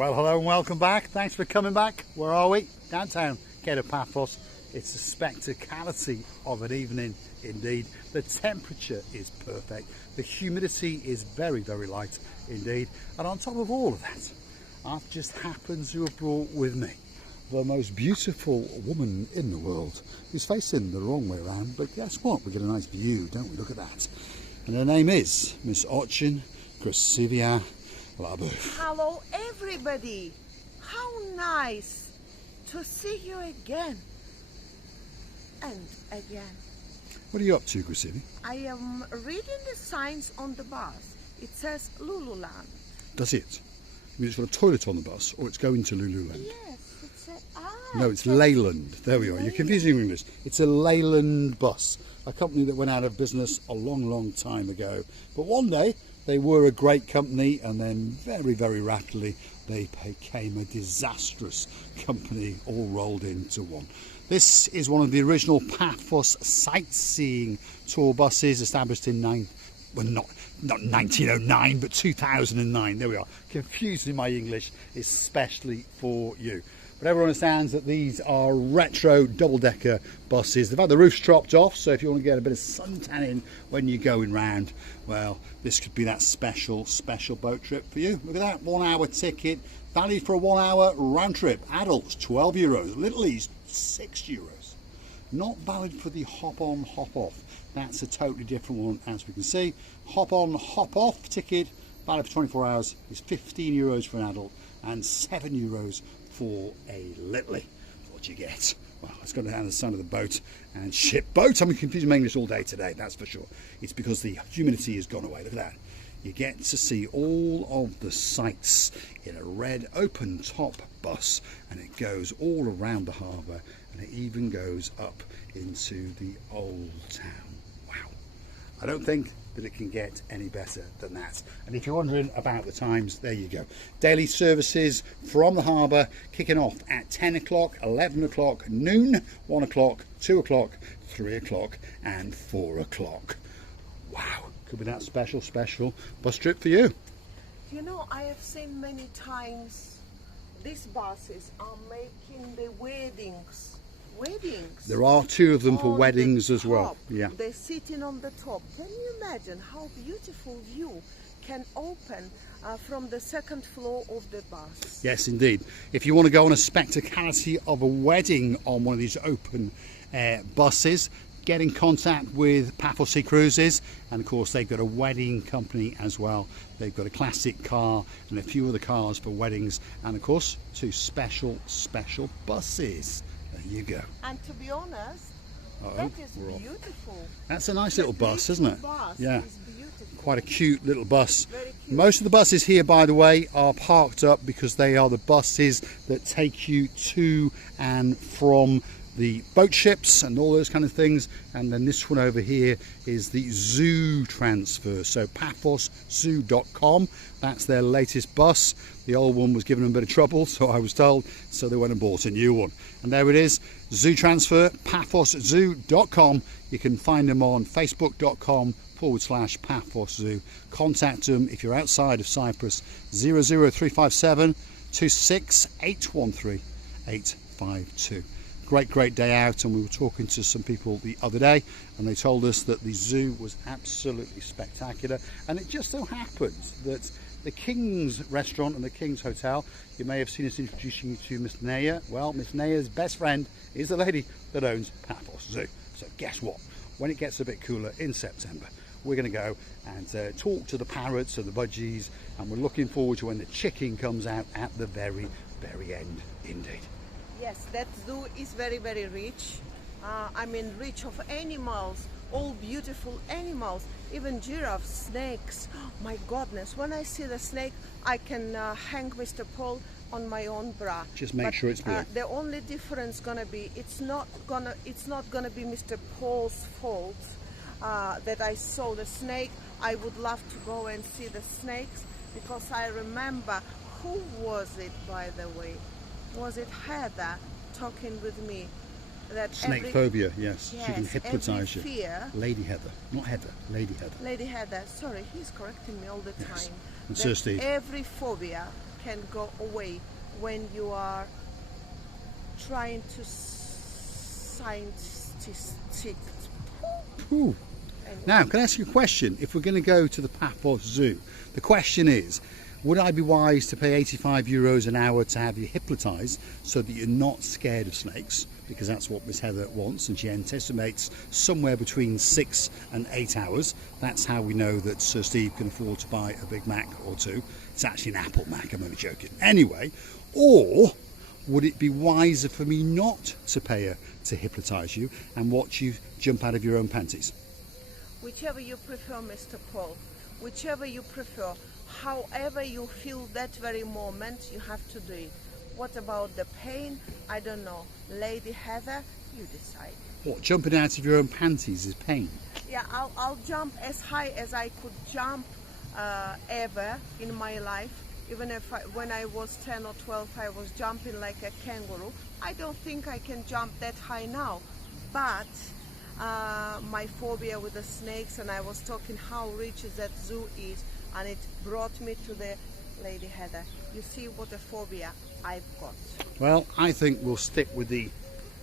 Well, hello and welcome back. Thanks for coming back. Where are we? Downtown Kato, Paphos. It's a spectacality of an evening indeed. The temperature is perfect. The humidity is very, very light indeed. And on top of all of that, I've just happened to have brought with me the most beautiful woman in the world, who's facing the wrong way around. But guess what? We get a nice view, don't we? Look at that. And her name is Miss Ochin Krasivia Labu. Hello everybody, how nice to see you again and again. What are you up to, Krasivia? I am reading the signs on the bus. It says Lululand. Does it? I mean, it's got a toilet on the bus, or it's going to Lululand? Yes, it says, No, it's Leyland. There we are. You're confusing English. It's a Leyland bus, a company that went out of business a long, long time ago. But one day they were a great company, and then very, very rapidly they became a disastrous company, all rolled into one. This is one of the original Paphos sightseeing tour buses, established in not 1909, but 2009. There we are. Confusing my English, especially for you. But everyone understands that these are retro double-decker buses. They've had the roofs chopped off, so if you want to get a bit of suntanning when you're going round, well, this could be that special boat trip for you. Look at that, 1 hour ticket, valid for a 1 hour round trip. Adults, €12. Little E's, €6. Not valid for the hop-on, hop-off. That's a totally different one, as we can see. Hop-on, hop-off ticket, valid for 24 hours, is €15 for an adult and €7 for a Little. What you get? Well, let's go down the side of the boat and ship boat. I'm confusing my English all day today, that's for sure. It's because the humidity has gone away. Look at that. You get to see all of the sights in a red open top bus, and it goes all around the harbour, and it even goes up into the old town. Wow. I don't think that it can get any better than that. And if you're wondering about the times, there you go. Daily services from the harbour kicking off at 10 o'clock, 11 o'clock, noon, 1 o'clock, 2 o'clock, 3 o'clock and 4 o'clock. Wow, could be that special bus trip for you. You know, I have seen many times these buses are making the weddings. There are two of them for weddings as well. Top. Yeah. They're sitting on the top. Can you imagine how beautiful view can open from the second floor of the bus? Yes, indeed. If you want to go on a spectacality of a wedding on one of these open buses, get in contact with Paphos Sea Cruises, and of course they've got a wedding company as well. They've got a classic car and a few other cars for weddings, and of course two special buses. There you go. And to be honest, that is beautiful. That's a nice little bus, isn't it? Yeah. Quite a cute little bus. Very cute. Most of the buses here, by the way, are parked up because they are the buses that take you to and from the boat ships and all those kind of things. And then this one over here is the zoo transfer. So paphoszoo.com, that's their latest bus. The old one was giving them a bit of trouble, so I was told, so they went and bought a new one. And there it is, zoo transfer, paphoszoo.com. You can find them on facebook.com/Paphos Zoo. Contact them if you're outside of Cyprus, 00357 26 813 852. Great day out, and we were talking to some people the other day, and they told us that the zoo was absolutely spectacular. And it just so happens that the King's Restaurant and the King's Hotel, you may have seen us introducing you to Miss Naya. Well, Miss Naya's best friend is the lady that owns Paphos Zoo. So guess what? When it gets a bit cooler in September, we're going to go and talk to the parrots and the budgies, and we're looking forward to when the chicken comes out at the very end indeed. Yes, that zoo is very rich. I mean, rich of animals, all beautiful animals, even giraffes, snakes. Oh, my goodness, when I see the snake, I can hang Mr. Paul on my own bra. Just make sure it's blue. The only difference gonna be it's not gonna be Mr. Paul's fault that I saw the snake. I would love to go and see the snakes, because I remember, who was it, by the way? Was it Heather talking with me? That snake phobia, yes. She can every hypnotise you. fear. Lady Heather, not Heather, Lady Heather. Lady Heather, sorry, he's correcting me all the time. Yes. And Sir Steve. Every phobia can go away when you are trying to scientific. Ooh. Now, can I ask you a question? If we're going to go to the Paphos Zoo, the question is, would I be wise to pay €85 an hour to have you hypnotised so that you're not scared of snakes? Because that's what Miss Heather wants, and she anticipates somewhere between 6 and 8 hours. That's how we know that Sir Steve can afford to buy a Big Mac or two. It's actually an Apple Mac, I'm only joking. Anyway, or would it be wiser for me not to pay her to hypnotise you and watch you jump out of your own panties? Whichever you prefer, Mr. Paul. Whichever you prefer. However you feel that very moment, you have to do it. What about the pain? I don't know. Lady Heather, you decide. What, jumping out of your own panties is pain? Yeah, I'll jump as high as I could jump ever in my life. Even if when I was 10 or 12, I was jumping like a kangaroo. I don't think I can jump that high now. But my phobia with the snakes, and I was talking how rich that zoo is, and it brought me to the Lady Heather. You see what a phobia I've got. Well, I think we'll stick with the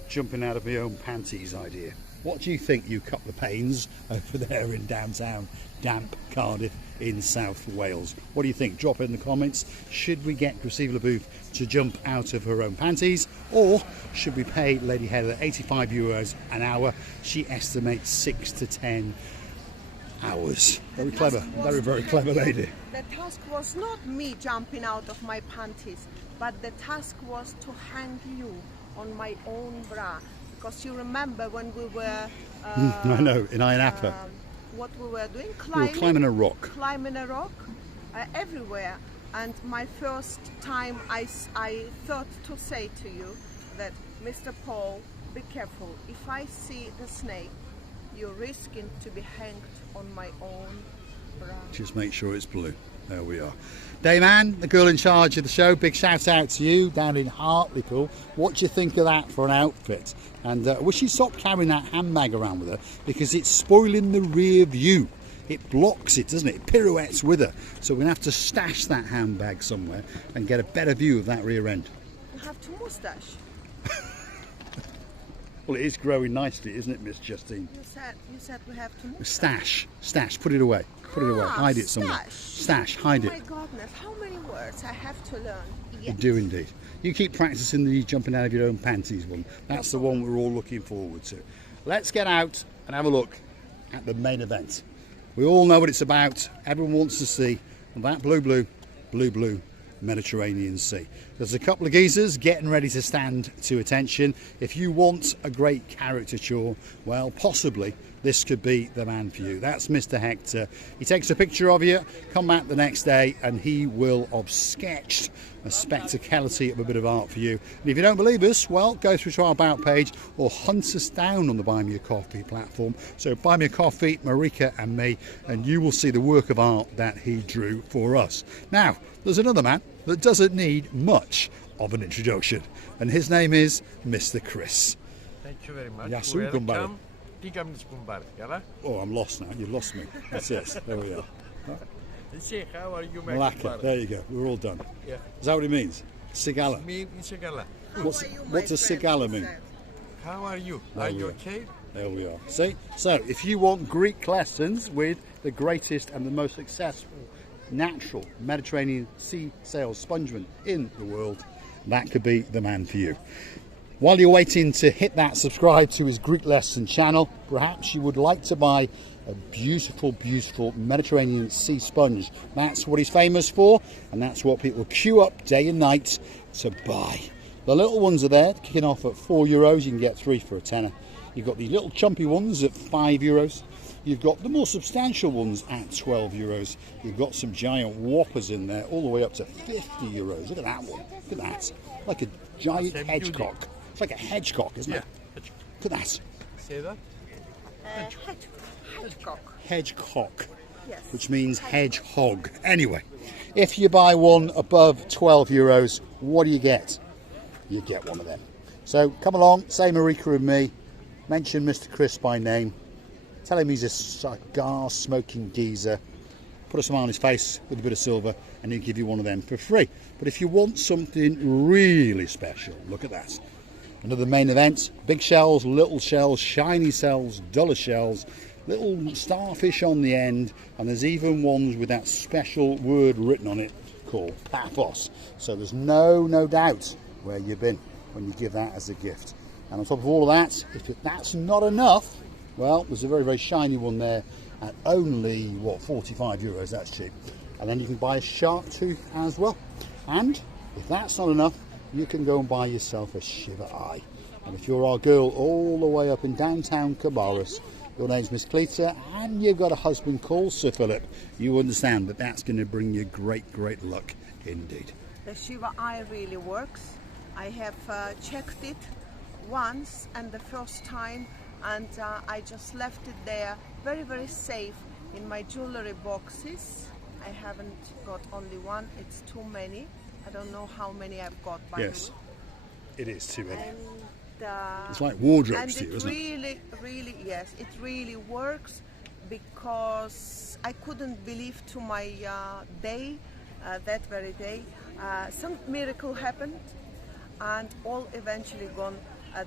jumping out of my own panties idea. What do you think, you couple of pains over there in downtown damp Cardiff in South Wales? What do you think? Drop it in the comments. Should we get Christine LaBouffe to jump out of her own panties, or should we pay Lady Heather €85 an hour? She estimates 6 to 10 hours. Very clever, very clever lady. The task was not me jumping out of my panties, but the task was to hang you on my own bra. Because you remember when we were... I know, in Ayia Napa. What we were doing? We were climbing a rock. Climbing a rock, everywhere. And my first time I thought to say to you that, Mr. Paul, be careful. If I see the snake, you're risking to be hanged on my own bra. Just make sure it's blue. There we are. Dame Anne, the girl in charge of the show, big shout out to you down in Hartlepool. What do you think of that for an outfit? And I wish she'd stop carrying that handbag around with her, because it's spoiling the rear view. It blocks it, doesn't it? It pirouettes with her. So we're going to have to stash that handbag somewhere and get a better view of that rear end. You have to moustache. Well, it is growing nicely, isn't it, Miss Justine? You said we have to Stash, put it away. Put it away, hide it somewhere. Stash, hide it. Oh my goodness, how many words I have to learn yet. You do indeed. You keep practicing the jumping out of your own panties one. That's the one we're all looking forward to. Let's get out and have a look at the main event. We all know what it's about. Everyone wants to see that blue Mediterranean Sea. There's a couple of geezers getting ready to stand to attention. If you want a great caricature, well, possibly this could be the man for you. That's Mr. Hector. He takes a picture of you, come back the next day, and he will have sketched a spectacality of a bit of art for you. And if you don't believe us, well, go through to our About page or hunt us down on the Buy Me a Coffee platform. So Buy Me a Coffee, Marika and me, and you will see the work of art that he drew for us. Now, there's another man that doesn't need much of an introduction, and his name is Mr. Chris. Thank you very much. Welcome. Welcome. Oh, I'm lost now. You've lost me. That's it. There we are. Say, how are you, Malacca. There you go. We're all done. Yeah. Is that what it means? Sigala. Me, Sigala. What does Sigala mean? How are you? There Are we you are. okay? There we are. See? So, if you want Greek lessons with the greatest and the most successful natural Mediterranean sea sail spongeman in the world, that could be the man for you. While you're waiting to hit that subscribe to his Greek lesson channel, perhaps you would like to buy a beautiful Mediterranean sea sponge. That's what he's famous for, and that's what people queue up day and night to buy. The little ones are there, kicking off at €4. You can get 3 for a tenner. You've got the little chumpy ones at €5. You've got the more substantial ones at €12. You've got some giant whoppers in there, all the way up to €50. Look at that one. Look at that. Like a giant hedgecock. It's like a hedgecock, isn't it? Look at that. Say that? Hedgecock. Hedgecock. Yes. Which means hedgehog. Anyway, if you buy one above €12, what do you get? You get one of them. So come along, say Marika and me, mention Mr. Chris by name, tell him he's a cigar smoking geezer, put a smile on his face with a bit of silver, and he'll give you one of them for free. But if you want something really special, look at that. Another main event, big shells, little shells, shiny shells, duller shells, little starfish on the end, and there's even ones with that special word written on it called Paphos. So there's no doubt where you've been when you give that as a gift. And on top of all of that, if that's not enough, well, there's a very, very shiny one there at only, what, 45 euros, that's cheap. And then you can buy a shark tooth as well. And if that's not enough, you can go and buy yourself a Shiva Eye. And if you're our girl all the way up in downtown Cabarrus, your name's Miss Cleta, and you've got a husband called Sir Philip, you understand that that's going to bring you great, great luck indeed. The Shiva Eye really works. I have checked it once and the first time, and I just left it there very, very safe in my jewelry boxes. I haven't got only one, it's too many. I don't know how many I've got by Yes, it is too many. And, it's like wardrobes and to you, it isn't it? really, yes, it really works, because I couldn't believe to my day, that very day, some miracle happened, and all eventually gone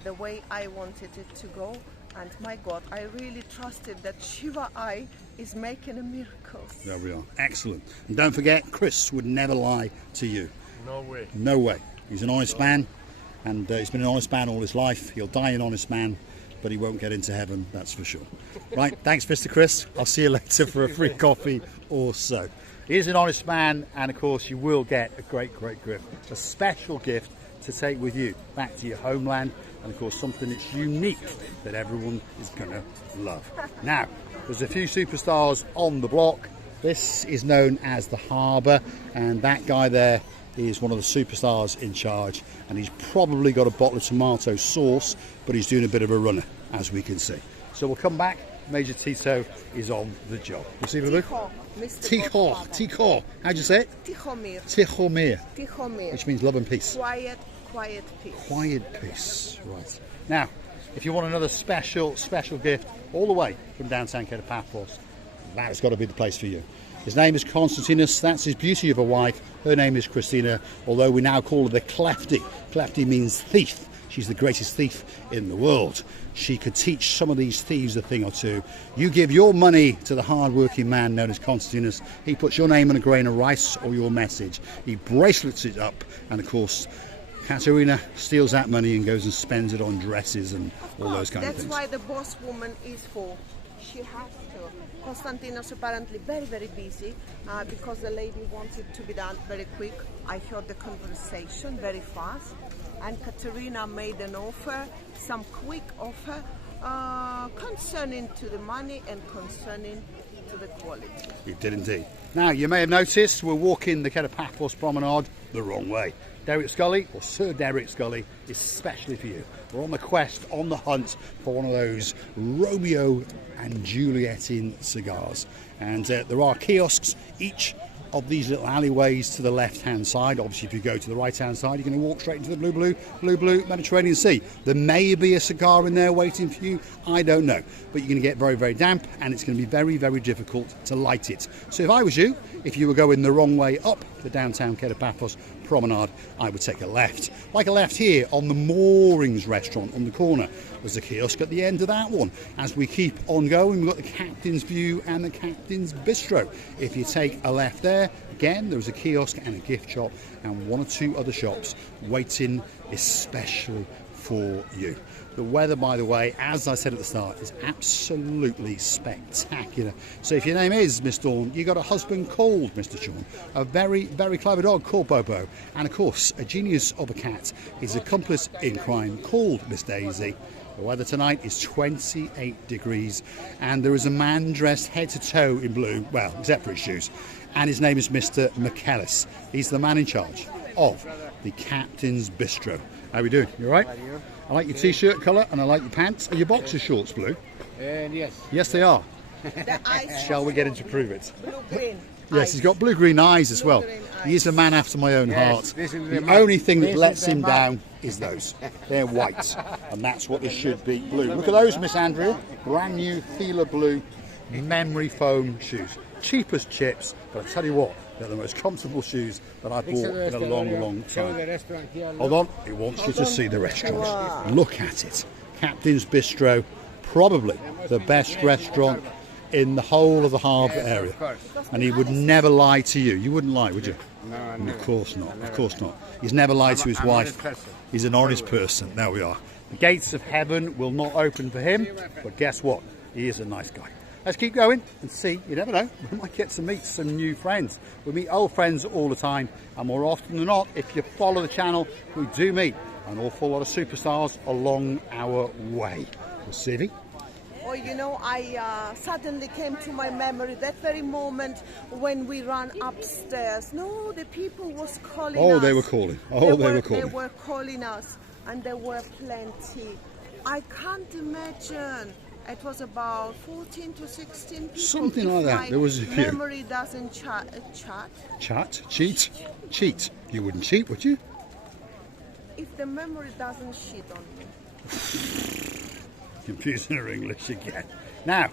the way I wanted it to go. And my God, I really trusted that Shiva Eye is making a miracle. There we are. Excellent. And don't forget, Chris would never lie to you. No way. No way. He's an honest man, and he's been an honest man all his life. He'll die an honest man, but he won't get into heaven, that's for sure. Right, thanks, Mr. Chris. I'll see you later for a free coffee or so. He is an honest man, and of course you will get a great, great gift, a special gift to take with you back to your homeland, and of course something that's unique that everyone is going to love. Now, there's a few superstars on the block. This is known as the Harbour, and that guy there is one of the superstars in charge, and he's probably got a bottle of tomato sauce, but he's doing a bit of a runner, as we can see. So we'll come back. Major Tito is on the job. You see the look? Ticho. How'd you say it? Tichomir. Tichomir, which means love and peace. Quiet peace. Quiet peace. Right. Now, if you want another special gift all the way from downtown Kato Paphos, that's got to be the place for you. His name is Constantinos. That's his beauty of a wife. Her name is Christina, although we now call her the Klefti. Klefti means thief. She's the greatest thief in the world. She could teach some of these thieves a thing or two. You give your money to the hard-working man known as Constantinos. He puts your name on a grain of rice or your message. He bracelets it up, and of course, Katerina steals that money and goes and spends it on dresses and all those kind of things. That's why the boss woman is for. She has to. Konstantinos apparently very, very busy because the lady wants it to be done very quick. I heard the conversation very fast, and Katerina made an offer, some quick offer concerning to the money and concerning to the quality. It did indeed. Now, you may have noticed we're walking the Kato Paphos promenade the wrong way. Derek Scully, or Sir Derek Scully, is specially for you. We're on the quest, on the hunt for one of those Romeo and Juliet-in cigars. And there are kiosks each of these little alleyways to the left-hand side. Obviously, if you go to the right-hand side, you're going to walk straight into the blue Mediterranean Sea. There may be a cigar in there waiting for you, I don't know. But you're going to get very, very damp, and it's going to be very, very difficult to light it. So if I was you, if you were going the wrong way up the downtown Kato Paphos promenade, I would take a left. Like a left here on the Moorings restaurant on the corner. There's a kiosk at the end of that one. As we keep on going, we've got the Captain's View and the Captain's Bistro. If you take a left there, again, there's a kiosk and a gift shop and one or two other shops waiting especially for you. The weather, by the way, as I said at the start, is absolutely spectacular. So if your name is Miss Dawn, you got a husband called Mr. Sean, a very, very clever dog called Bobo, and of course, a genius of a cat, his accomplice in crime called Miss Daisy. The weather tonight is 28 degrees, and there is a man dressed head to toe in blue, well, except for his shoes, and his name is Mr. McKellis. He's the man in charge of the Captain's Bistro. How are we doing? You all right? I like your t-shirt colour and I like your pants. Are your boxer shorts blue? Yes. Yes, they are. The eyes Shall we get in to prove it? blue-green. Yes, he's got blue-green eyes as well. Blue-green He is a man after my own Yes, heart. this is The the man. only thing that This lets is the him man. down is those. They're white, and that's what they should be blue. Look at those, Miss Andrea. Brand new Fila blue memory foam shoes. cheap as chips, but I tell you what, they're the most comfortable shoes that I've bought in a long time. Hold on, it wants you to see the restaurant. Wow. Look at it. Captain's Bistro, probably the best restaurant in the whole of the harbour area. And he would never lie to you. You wouldn't lie, would you? No, Of course not. Of course not. He's never lied to his wife. He's an honest person. There we are. The gates of heaven will not open for him, but guess what? He is a nice guy. Let's keep going and see. You never know. We might get to meet some new friends. We meet old friends all the time, and more often than not, if you follow the channel, we do meet an awful lot of superstars along our way. We'll see. Oh, you know, I suddenly came to my memory that very moment when we ran upstairs. No, the people was calling us. Oh, they were calling. Oh, they were calling. They were calling us, and there were plenty. I can't imagine. It was about 14 to 16 people. Something like that. There was a few. Memory doesn't chat. Chat? Cheat? Cheat. You wouldn't cheat, would you? If the memory doesn't cheat on me. Confusing her English again. Now,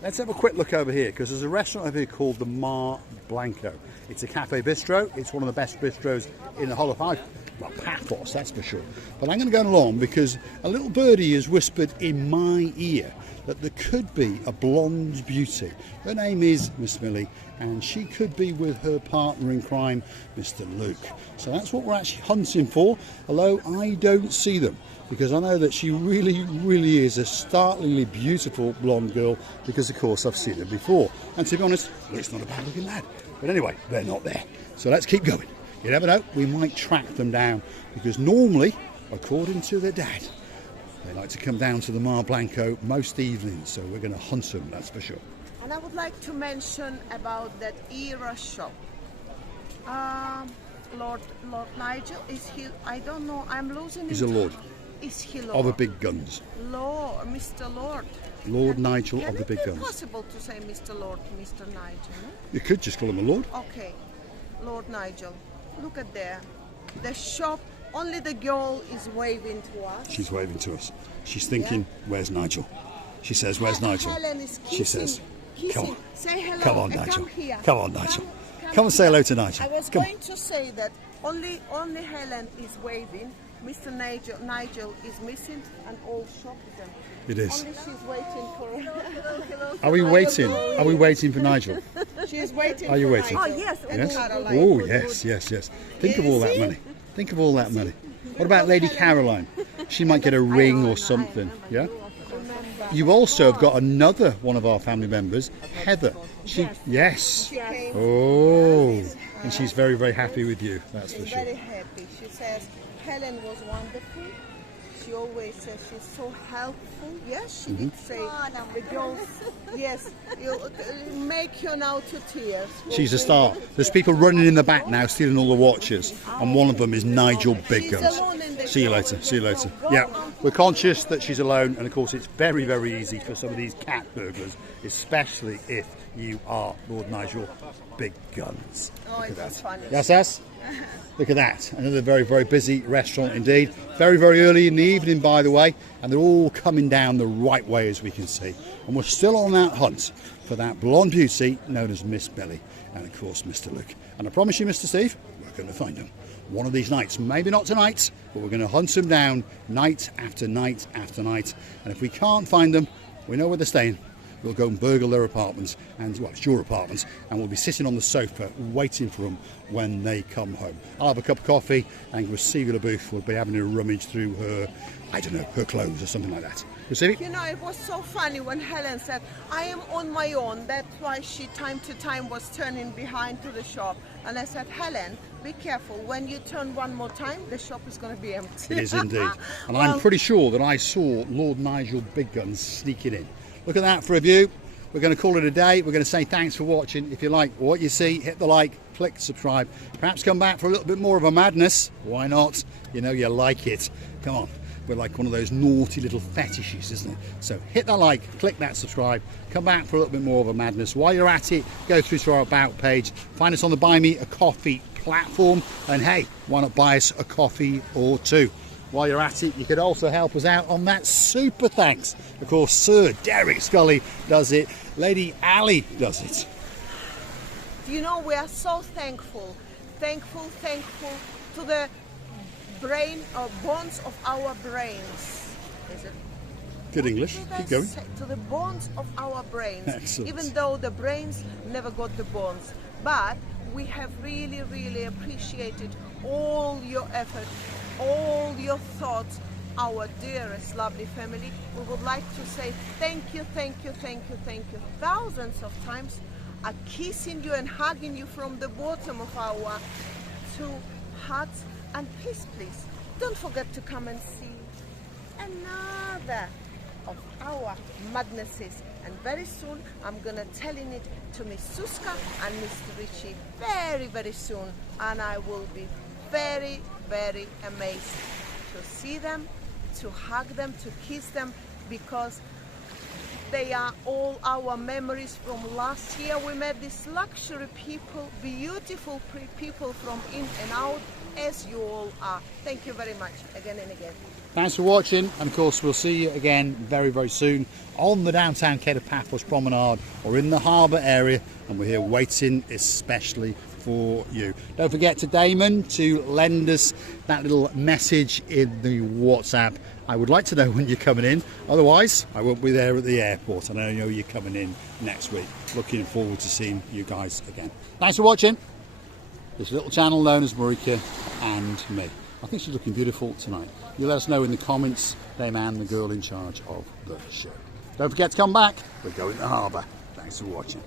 let's have a quick look over here, because there's a restaurant over here called the Mar Blanco. It's a cafe bistro. It's one of the best bistros in the whole of Paphos, that's for sure. But I'm going to go along because a little birdie has whispered in my ear that there could be a blonde beauty. Her name is Miss Millie, and she could be with her partner in crime, Mr. Luke. So that's what we're actually hunting for, although I don't see them, because I know that she really is a startlingly beautiful blonde girl, because of course I've seen her before. And to be honest, Luke's not a bad looking lad. But anyway, they're not there. So let's keep going. You never know, we might track them down, because normally, according to their dad, they like to come down to the Mar Blanco most evenings, so we're going to hunt them, that's for sure. And I would like to mention about that era shop. Lord Nigel, is he? I don't know. I'm losing. He's a lord. Is he Lord? Of the big guns. Lord, Mr. Lord. Lord Nigel of the big Can it guns. be possible to say Mr. Lord, Mr. Nigel? No? You could just call him a lord. Okay, Lord Nigel. Look at there. The shop. Only the girl is waving to us. She's waving to us. She's thinking, where's Nigel? She says, where's Nigel? Helen is kissing. She says, come on. Say hello. Come on, and Nigel. Come here. Come on, Nigel. Come and say hello to Nigel. I was Come going to say that only Helen is waving. Mr. Nigel is missing, and all shop is empty. It is. Only she's waiting for. Are we waiting? Are we waiting for Nigel? She's waiting. Are you for waiting? Nigel. Oh yes, and Yes? Caroline. Oh, yes. Think of all that money. Think of all that money. What about Lady Caroline? She might get a ring or something. Yeah? You also have got another one of our family members, Heather. Yes. Oh, and she's very happy with you, that's for sure. Very happy. She says Helen was wonderful. She always says she's so helpful. Yes, she did say the girls. Yes, you make you now to tears. She's a star. There's people running in the back now stealing all the watches, and one of them is Nigel Big Guns. See you later. See you later. Yeah, we're conscious that she's alone, and of course it's very easy for some of these cat burglars, especially if you are Lord Nigel Big Guns. Oh, Look at it was that. funny. Yes. Look at that. Another very busy restaurant indeed. Very early in the evening, by the way, and they're all coming down the right way, as we can see. And we're still on that hunt for that blonde beauty known as Miss Billy, and of course Mr. Luke. And I promise you, Mr. Steve, we're going to find them one of these nights. Maybe not tonight, but we're going to hunt them down night after night after night. And if we can't find them, we know where they're staying. We'll go and burgle their apartments, and well, it's your apartments, and we'll be sitting on the sofa waiting for them when they come home. I'll have a cup of coffee, and Receiving Booth will be having a rummage through her, I don't know, her clothes or something like that. Receiving? You know, it was so funny when Helen said, I am on my own. That's why she time to time was turning behind to the shop. And I said, Helen, be careful. When you turn one more time, the shop is going to be empty. It is indeed. And I'm pretty sure that I saw Lord Nigel Big Guns sneaking in. Look at that for a view. We're going to call it a day. We're going to say thanks for watching. If you like what you see, hit the like, click subscribe. Perhaps come back for a little bit more of a madness. Why not? You know you like it. Come on. We're like one of those naughty little fetishes, isn't it? So hit that like, click that subscribe, come back for a little bit more of a madness. While you're at it, go through to our About page, find us on the Buy Me a Coffee platform, and hey, why not buy us a coffee or two? While you're at it, you could also help us out on that super thanks. Of course, Sir Derek Scully does it, Lady Ali does it. You know, we are so thankful to the brain or bones of our brains. Is it? Good English. Did I Keep going. say? To the bones of our brains. Excellent. Even though the brains never got the bones, but we have really, really appreciated all your effort, all your thoughts, our dearest, lovely family. We would like to say thank you, thank you, thank you, thank you, thousands of times. I'm kissing you and hugging you from the bottom of our two hearts. And please, please, don't forget to come and see another of our madnesses. And very soon I'm gonna telling it to Miss Suska and Mr. Richie very, very soon. And I will be very, very amazed to see them, to hug them, to kiss them, because they are all our memories from last year. We met these luxury people, beautiful people from in and out, as you all are. Thank you very much again and again. Thanks for watching, and of course we'll see you again very, very soon on the downtown Kato Paphos promenade or in the harbour area, and we're here waiting especially for you. Don't forget to Damon to lend us that little message in the WhatsApp. I would like to know when you're coming in, otherwise I won't be there at the airport, and I know you're coming in next week. Looking forward to seeing you guys again. Thanks for watching this little channel known as Marika and me. I think she's looking beautiful tonight. You let us know in the comments, Damon, the girl in charge of the show. Don't forget to come back. We're going to the harbour. Thanks for watching.